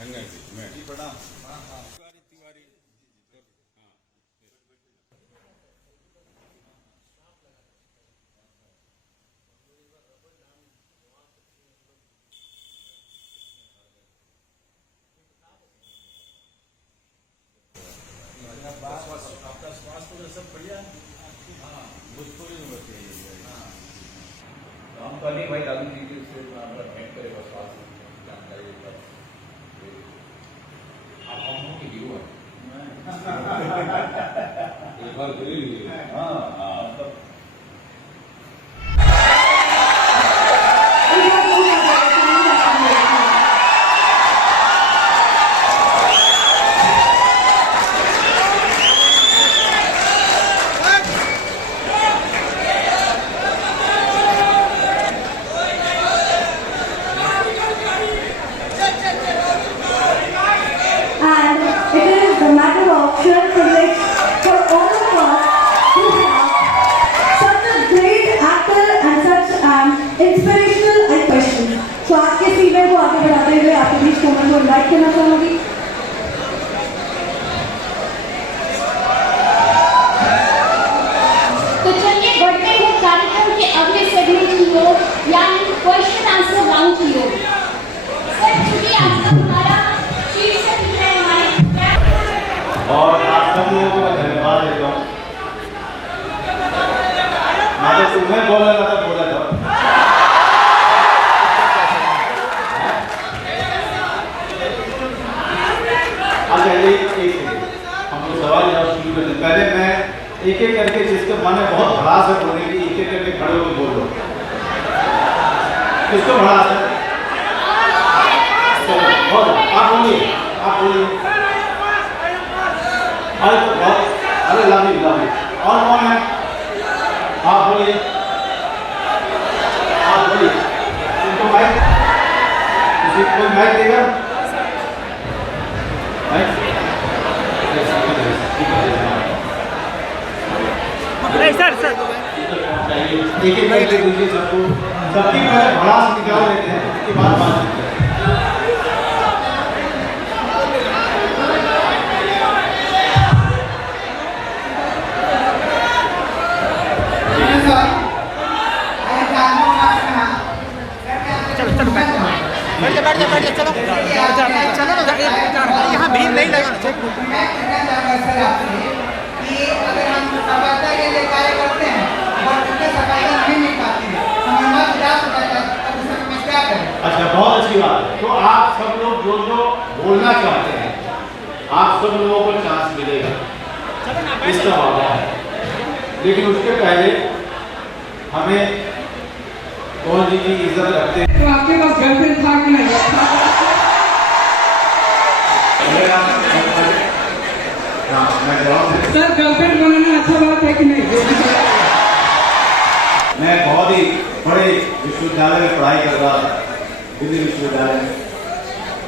जी प्रणाम। आपका स्वास्थ्य सब बढ़िया? हाँ, भोजपुरी में बताइए। हम तो नहीं भाई दादू जी से भेंट करे बस जानकारी आप हम की व्यू है एक बार बोली हाँ करना चाहूंगी। तो चलिए बढ़ते हैं कार्यक्रम के अगले सेगमेंट की ओर, यानी क्वेश्चन आंसर राउंड की ओर। सर चूंकि आज का हमारा शीर्षक है हमारे और आप सब लोगों को धन्यवाद देता हूँ। मैं तो तुम्हें बोला था हम लोग सवाल जवाब शुरू करते हैं। पहले मैं एक एक करके जिसके मन में बहुत भड़ास है बोलने की, एक एक करके खड़े होकर बोल लो। किसको भड़ास है? आप बोलिए, आप बोलिए। अरे लाभी लाभी और कौन है? आप बोलिए, आप बोलिए। तुमको माइक, किसी कोई माइक देगा? नहीं सर सर एक एक करके दीजिए सबको, सबकी पहले भड़ास निकाल लेते हैं, उसके बाद बात करते हैं। बैठ जा चलो यहाँ भीड़ नहीं लगना चाहिए। कि अगर हम सफलता के लिए कार्य करते हैं और उसके सफलता नहीं मिल पाती है, हमें मत निराश हो जाता है, तब उस समय क्या करें? अच्छा, बहुत अच्छी बात है। तो आप सब लोग जो जो बोलना चाहते हैं, आप सब लोगों को चांस मिलेगा, इसका वादा है। लेकिन उसके पहले हमें कौन जी की इज्जत रखते हैं। तो आपके पास गर्लफ्रेंड था कि नहीं? सर गर्लफ्रेंड बनाना अच्छा बात है कि नहीं? मैं बहुत ही बड़े विश्वविद्यालय में पढ़ाई कर रहा था, दिल्ली विश्वविद्यालय में।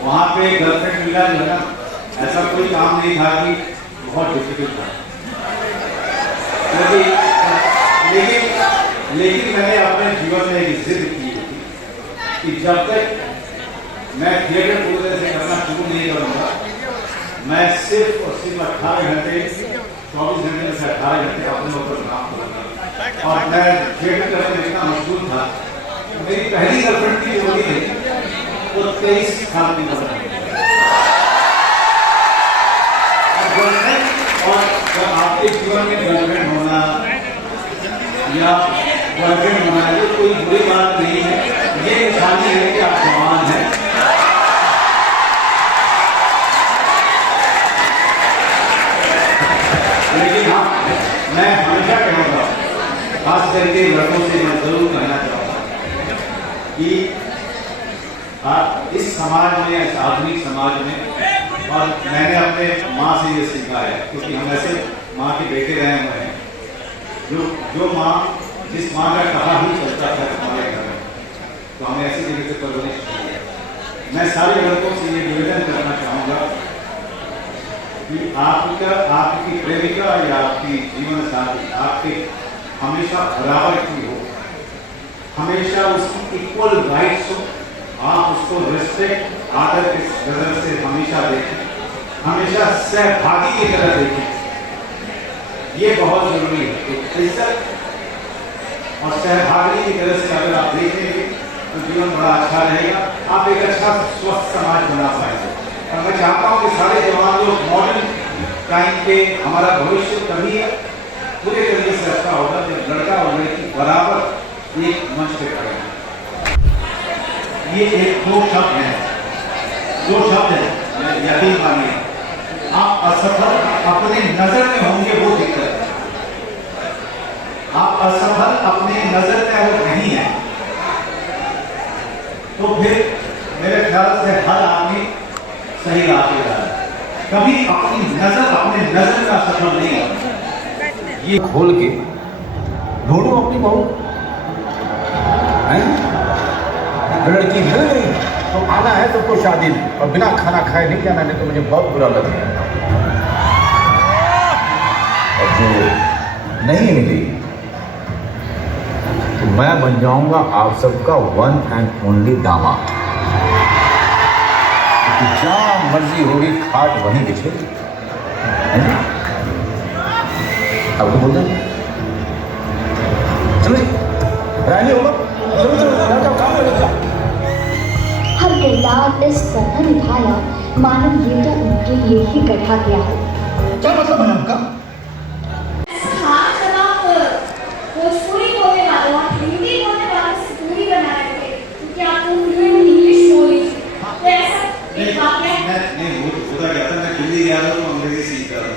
वहाँ पे गर्लफ्रेंड मिला जो है ना, ऐसा कोई काम नहीं था कि बहुत डिफिकल्ट था। लेकिन मैंने अपने जीवन में एक जिद की कि जब तक मैं थिएटर पूरे से करना शुरू नहीं करूँगा, मैं सिर्फ और सिर्फ 18 घंटे 24 घंटे में से 18 घंटे अपने ऊपर काम करूँगा। और मैं थिएटर करने में इतना मशहूर था, मेरी पहली गर्लफ्रेंड की जोड़ी थी, वो 23 साल की उम्र में। और जब आपके जीवन में गर्लफ्रेंड होना या बॉयफ्रेंड होना, ये कोई बुरी बात नहीं है, ये निशानी है कि आप जवान हैं। लेकिन हाँ, मैं हमेशा कहूँगा, खास करके लड़कों से मैं जरूर कहना चाहूँगा कि इस समाज में, इस आधुनिक समाज में, और मैंने अपने माँ से ये सीखा है, क्योंकि हम ऐसे माँ के बेटे रहे हुए हैं, जो माँ, जिस माँ का कहा ही चलता था हमारे घर में, तो हमें ऐसी जगह से परवरिश की है। मैं सारे लड़कों से ये निवेदन करना चाहूँगा कि आपकी प्रेमिका या आपकी जीवन साथी आपके हमेशा बराबर की हो, हमेशा उसकी इक्वल राइट्स हो, आप उसको रिस्पेक्ट आदर की नजर से हमेशा देखें, हमेशा सहभागी की तरह देखें। ये बहुत जरूरी है। तो इज्जत और सहभागी की तरह से अगर आप देखेंगे तो जीवन बड़ा अच्छा रहेगा, आप एक अच्छा स्वस्थ समाज बना पाएंगे। और मैं चाहता हूँ कि सारे जवान लोग मॉडर्न टाइम पे हमारा भविष्य तभी पूरे तरीके से अच्छा होगा जब लड़का और लड़की बराबर एक मंच पे खड़े हैं। ये एक दो शब्द है, दो शब्द है, यकीन मानिए। आप असफल अपने नजर में होंगे वो दिक्कत है, आप असफल अपने नजर में अगर नहीं है तो फिर मेरे ख्याल से हर आदमी सही राह पे जा रहा है। कभी अपनी अपने नजर का सफल नहीं होता। ये खोल के ढूंढो अपनी बहू लड़की मिल गई तो आना है सबको शादी में, और बिना खाना खाए नहीं जाना, नहीं तो मुझे बहुत बुरा लगेगा। और जो नहीं मिली तो मैं बन जाऊंगा आप सबका वन एंड ओनली दामाद। जहां मर्जी होगी खाट वहीं बिछेगी। आपको बोल दें चलो रानी होगा, चलो काम कर लेता। हर किरदार इस तरह निभाया मानो ये तो उनके लिए ही गढ़ा गया है। क्या मतलब है आपका? हाँ, जब आप भोजपुरी बोलने वालों और हिंदी बोलने वालों से दूरी बना रहे थे क्योंकि आपको इंग्लिश बोली थी, तो ऐसा एक वाकया नहीं होता क्या था, मैं दिल्ली गया था तो अंग्रेजी सीख रहा था,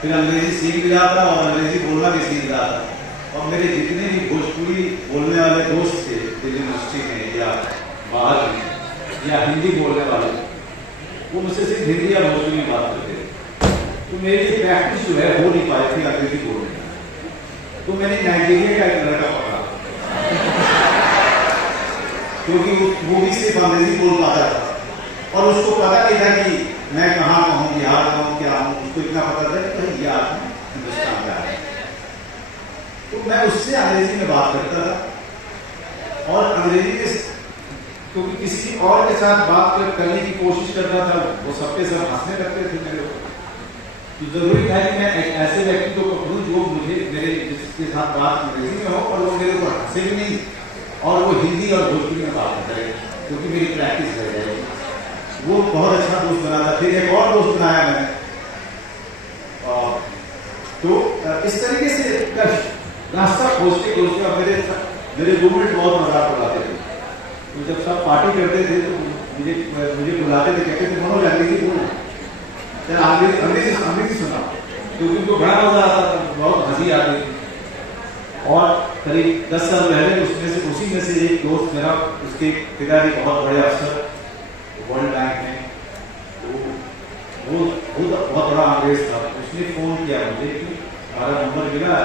फिर अंग्रेजी सीख भी रहा था और अंग्रेजी बोलना भी सीख रहा था। और मेरे जितने भी भोजपुरी बोलने वाले दोस्त थे दिल्ली यूनिवर्सिटी में या बाहर में या हिंदी बोलने वाले, वो मुझसे सिर्फ हिंदी या भोजपुरी में बात करते थे। तो मेरी ये प्रैक्टिस जो है हो नहीं पाई थी अंग्रेजी बोलने में। तो मैंने नाइजीरिया का एक लड़का पकड़ा क्योंकि वो भी सिर्फ अंग्रेजी बोल पाता था और उसको पता नहीं था कि मैं कहाँ का हूँ, बिहार का हूँ, क्या हूँ। उसको इतना पता था कि कहीं ये आदमी हिंदुस्तान का है। तो मैं उससे अंग्रेजी में बात करता था और अंग्रेजी के क्योंकि किसी और के साथ बात करने की कोशिश करता था, वो सबके सब हंसने लगते थे मेरे को। तो जरूरी था कि मैं एक ऐसे व्यक्ति को पकड़ूं जो मुझे मेरे जिसके साथ बात अंग्रेजी में हो और वो मेरे को हंसे भी नहीं और वो हिंदी और भोजपुरी में बात करे, क्योंकि मेरी प्रैक्टिस रह जाएगी। वो बहुत अच्छा दोस्त बना था। फिर एक और दोस्त बनाया मैंने, तो इस तरीके से रास्ता खोजते खोजते मेरे रूममेट बहुत मजाक उड़ाते थे। तो जब सब पार्टी करते थे तो मुझे बुलाते थे, कहते थे मनोज अंग्रेजी बोलो, चल अंग्रेजी सुना, क्योंकि उनको बड़ा मजा आता था, बहुत हंसी आती थी। और करीब 10 साल पहले उसी में से एक दोस्त मेरा, उसके पिताजी बहुत बड़े अफसर वर्ल्ड बैंक में, तो वो बहुत बड़ा अंग्रेज था। उसने फोन किया मुझे कि हमारा नंबर मिला,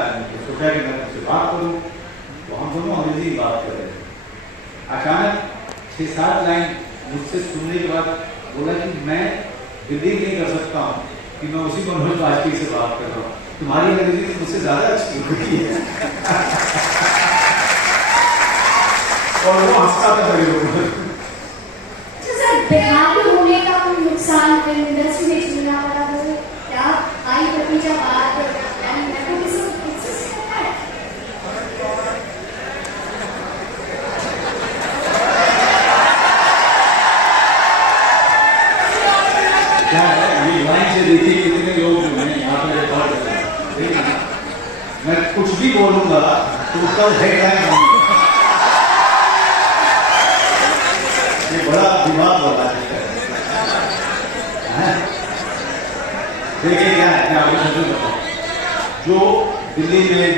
सोचा कि मैं तुमसे बात करूं। तो हम दोनों अंग्रेजी में बात कर रहे थे। अचानक 6-7 लाइन मुझसे सुनने के बाद बोला कि मैं बिलीव नहीं कर सकता हूँ कि मैं उसी मनोज वाजपेयी से बात कर रहा हूँ, तुम्हारी अंग्रेजी तो मुझसे ज्यादा अच्छी होती है। और वो हंसता था मेरे ऊपर। बिहारी होने का कोई नुकसान फिल्म इंडस्ट्री में झेलना पड़ा हो क्या? आई भतीजा बात क्या है, ये लाइन से देखिए कितने लोग जो हैं यहाँ पर रिकॉर्ड कर रहे हैं। मैं कुछ भी बोलूंगा तो उसका हेडलाइन ये बड़ा विवाद हो रहा है। देखिए क्या है, मैं आपको समझ बताऊं, जो दिल्ली में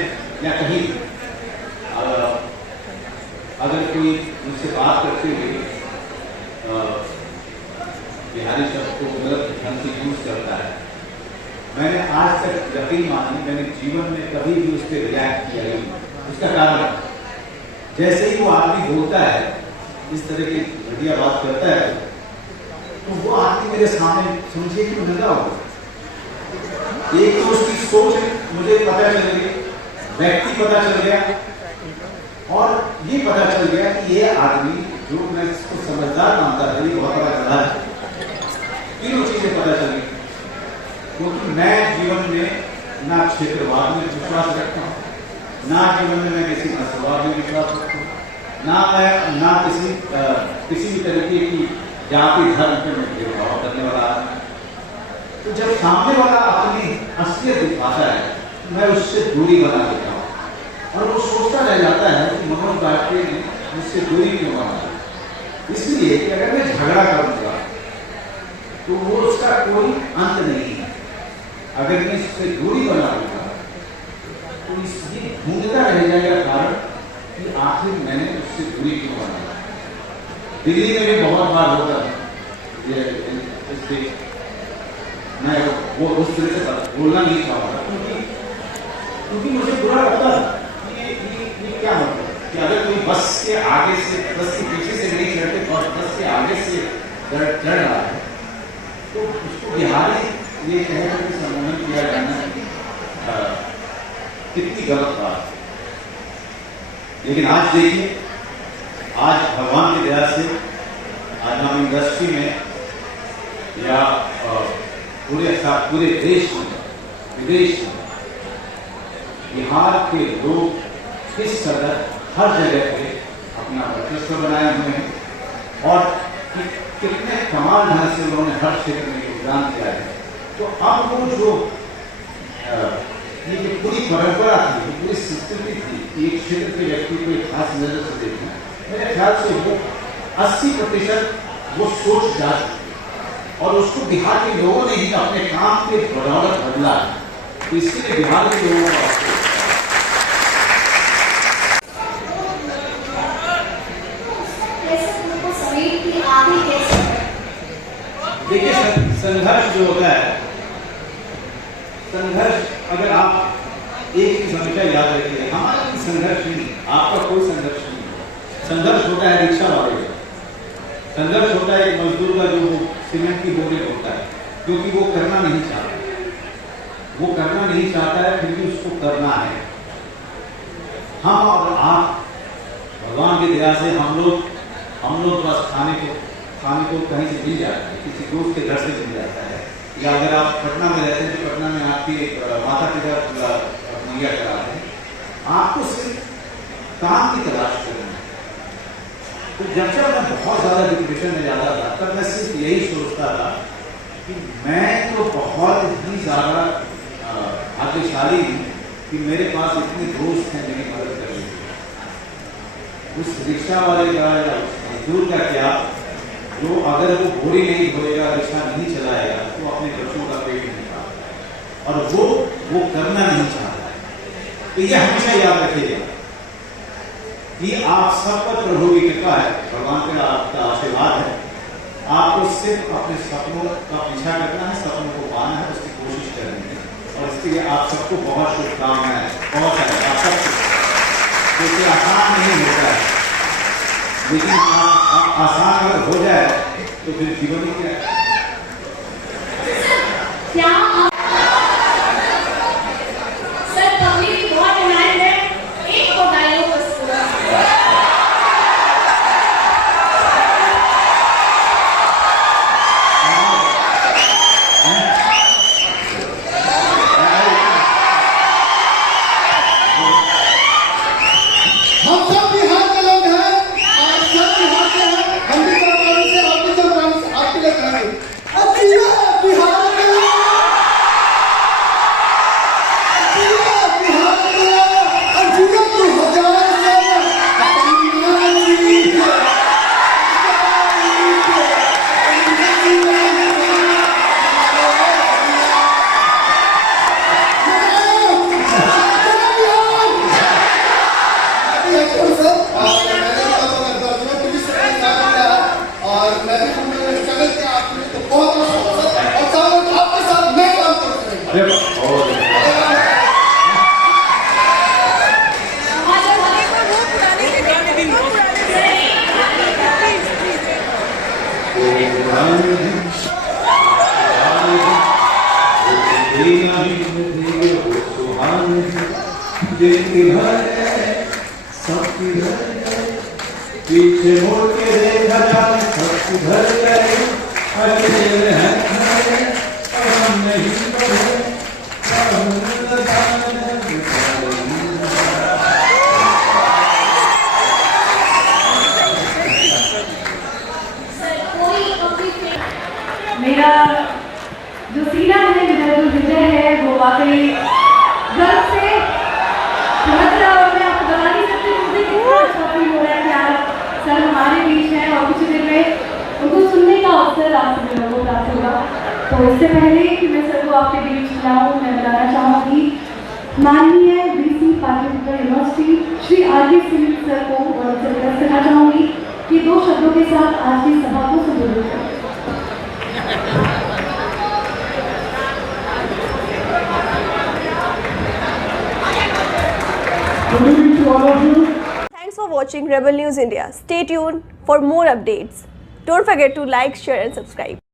या कहीं अगर कोई मुझसे बात करते हुए बिहारी शब्द को गलत ढंग से यूज करता है, मैंने आज तक यकीन मानी, मैंने जीवन में कभी भी उस पर रिएक्ट किया नहीं। उसका कारण जैसे ही वो आदमी बोलता है, इस तरह की घटिया बात करता है, तो वो आदमी मेरे सामने समझिए कि लगा होगा। एक तो उसकी सोच मुझे पता चल गई, व्यक्ति पता चल गया, और ये पता चल गया कि ये आदमी जो मैं इसको समझदार मानता था, ये बहुत बड़ा गधा है। तीनों चीजें पता चली, क्योंकि मैं जीवन में ना क्षेत्रवाद में विश्वास रखता हूँ, ना जीवन में मैं किसी नस्लवाद में विश्वास रखता हूँ, ना किसी भी तरीके की जाति धर्म पे मैं भेदभाव करने वाला आदमी। तो जब सामने वाला अपनी असलियत दिखाता है, मैं उससे दूरी बना लेता हूँ, और वो सोचता रह जाता है कि मनोज बाजपेयी ने मुझसे दूरी क्यों बना। इसलिए कि अगर मैं झगड़ा करूंगा तो वो उसका कोई अंत नहीं है। अगर मैं इससे दूरी बनाऊंगा तो ये ढूंढता रह जाएगा कारण कि आखिर मैंने उससे दूरी क्यों बनाया। दिल्ली में भी बहुत बार होता है, मैं वो उस तरह से बोलना नहीं चाहता, क्योंकि मुझे बुरा लगता था। ये क्या मतलब कि अगर कोई बस के आगे से, बस के पीछे से नहीं चढ़ते और बस के आगे से चढ़ रहा है, तो उसको बिहारी ये कहकर के संबोधन किया जाना कितनी गलत बात है। लेकिन आज देखिए, आज भगवान की दया से आज हम इंडस्ट्री में या पूरे देश में, विदेश में बिहार के लोग किस तरह हर जगह पे अपना वर्चस्व बनाए हुए हैं और कितने कमाल ढंग से उन्होंने हर क्षेत्र में योगदान किया है। तो अब वो जो ये पूरी परंपरा थी, पूरी संस्कृति थी कि एक क्षेत्र के व्यक्ति को एक खास नजर से देखना, मेरे ख्याल से वो 80% वो सोच जा चुकी और उसको बिहार के लोगों ने ही अपने काम के बदौलत बदला है। तो इसके लिए बिहार के लोगों को देखिए, संघर्ष जो होता है, संघर्ष अगर आप एक चीज हमेशा याद रखिए, हमारा कोई संघर्ष नहीं, आपका कोई संघर्ष नहीं। संघर्ष होता है रिक्शा वाले का, संघर्ष होता है एक मजदूर का जो सीमेंट की बोरी होता है, क्योंकि वो करना नहीं चाहता है, फिर भी उसको करना है। हम और आप भगवान की दया से हम लोग बस खाने को कहीं से मिल जाता है, किसी दोस्त के घर से मिल जाता है, या अगर आप पटना में रहते हैं तो पटना में आपके माता पिता मुहैया कराते हैं, आपको सिर्फ काम की तलाश करनी है। तो जब मैं बहुत ज्यादा डिप्रेशन में जाता था, तब मैं सिर्फ यही सोचता था कि मैं तो बहुत ही ज्यादा भाग्यशाली हूँ कि मेरे पास इतने दोस्त हैं मेरी मदद करने के। उस रिक्शा वाले का या उस मजदूर का क्या, जो अगर वो बोरी नहीं धोएगा, रिक्शा नहीं चलाएगा, तो अपने बच्चों का पेट नहीं पाता और वो करना नहीं चाहता है। तो ये हमेशा याद रखिएगा कि आप सब पर प्रभु की कृपा है, भगवान का आपका आशीर्वाद है। आपको सिर्फ अपने सपनों का पीछा करना है, सपनों को पाना है, उसकी कोशिश करनी है, और इसके लिए आप सबको बहुत शुभकामनाएं, बहुत सारे आप सबको। क्योंकि आसान नहीं होता है, लेकिन आसान अगर हो जाए तो फिर जीवन ही क्या है। सर कभी भी बहुत डिमांड है, एक को डायलॉग पीछे मुड़ के देखा जाए सब सुधर गए, अकेले हैं खड़े, और हम नहीं बढ़े, मेरा जो सीना है, मेरा जो हृदय है, वो वाकई गर्व से चमक रहा है। और मैं आपको बता नहीं सकती मुझे कितना अच्छा फील हो रहा है कि आप सर हमारे बीच हैं और कुछ देर में उनको सुनने का अवसर आप सभी लोगों को प्राप्त होगा। तो इससे पहले कि मैं सर को आपके बीच लाऊं, मैं बताना चाहूँगी माननीय BC Pataliputra university Shri RK Singh sir को और उनसे रिक्वेस्ट करना चाहूँगी कि 2 शब्दों के साथ आज की सभा को संबोधित करें। Thanks for watching Rebel News India. Stay tuned for more updates. Don't forget to like, share and subscribe.